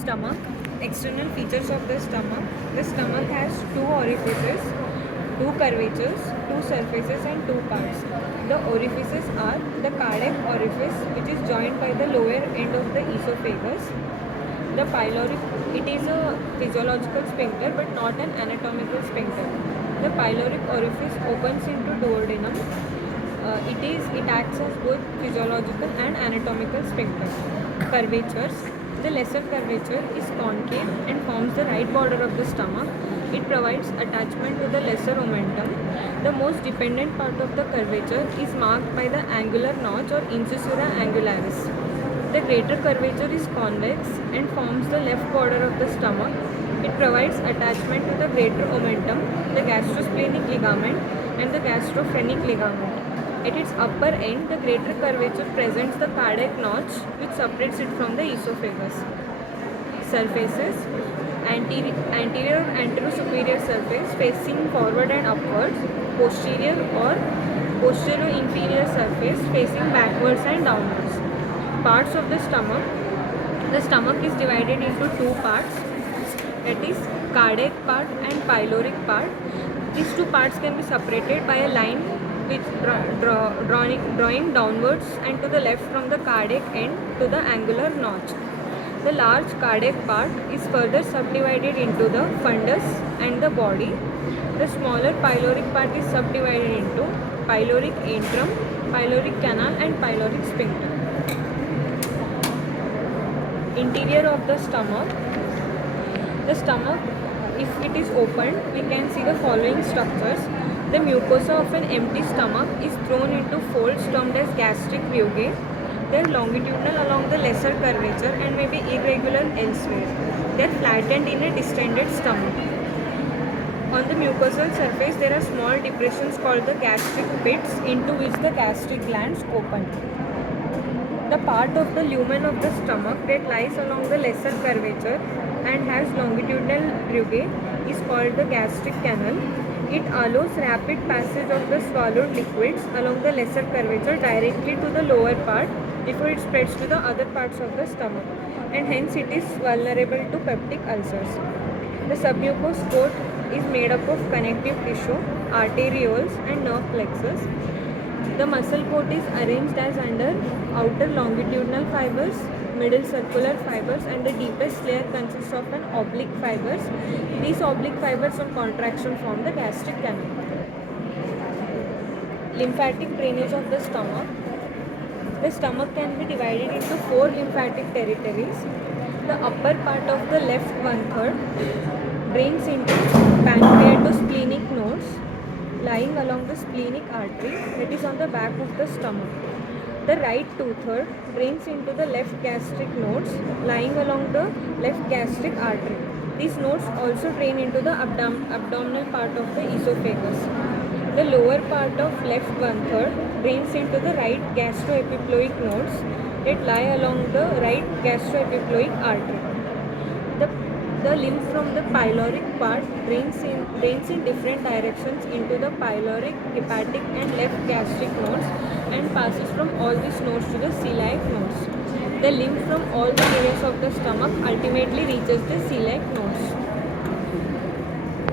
Stomach. External features of the stomach. The stomach has two orifices, two curvatures, two surfaces and two parts. The orifices are the cardiac orifice, which is joined by the lower end of the esophagus. The pyloric, it is a physiological sphincter but not an anatomical sphincter. The pyloric orifice opens into duodenum. It acts as both physiological and anatomical sphincter. Curvatures. The lesser curvature is concave and forms the right border of the stomach. It provides attachment to the lesser omentum. The most dependent part of the curvature is marked by the angular notch or incisura angularis. The greater curvature is convex and forms the left border of the stomach. It provides attachment to the greater omentum, the gastrosplenic ligament and the gastrophrenic ligament. At its upper end, the greater curvature presents the cardiac notch which separates it from the esophagus. Surfaces. Anterior anterosuperior surface facing forward and upwards. Posterior or posterior-inferior surface facing backwards and downwards. Parts of the stomach. The stomach is divided into two parts, that is cardiac part and pyloric part. These two parts can be separated by a line which drawing downwards and to the left from the cardiac end to the angular notch. The large cardiac part is further subdivided into the fundus and the body. The smaller pyloric part is subdivided into pyloric antrum, pyloric canal and pyloric sphincter. Interior of the stomach. The stomach, if it is opened, we can see the following structures. The mucosa of an empty stomach is thrown into folds termed as gastric rugae. They are longitudinal along the lesser curvature and may be irregular elsewhere. They are flattened in a distended stomach. On the mucosal surface, there are small depressions called the gastric pits into which the gastric glands open. The part of the lumen of the stomach that lies along the lesser curvature and has longitudinal rugae is called the gastric canal. It allows rapid passage of the swallowed liquids along the lesser curvature directly to the lower part before it spreads to the other parts of the stomach, and hence it is vulnerable to peptic ulcers. The submucous coat is made up of connective tissue, arterioles and nerve plexus. The muscle coat is arranged as under outer longitudinal fibers, middle circular fibers and the deepest layer consists of an oblique fibers. These oblique fibers on contraction form the gastric canal. Lymphatic drainage of the stomach. The stomach can be divided into four lymphatic territories. The upper part of the left 1/3 drains into pancreatosplenic nodes lying along the splenic artery that is on the back of the stomach. The right 2/3 drains into the left gastric nodes lying along the left gastric artery. These nodes also drain into the abdominal part of the esophagus. The lower part of left 1/3 drains into the right gastroepiploic nodes that lie along the right gastroepiploic artery. The lymph from the pyloric part drains in different directions into the pyloric, hepatic and left gastric nodes and passes from all these nodes to the celiac nodes. The lymph from all the areas of the stomach ultimately reaches the celiac nodes.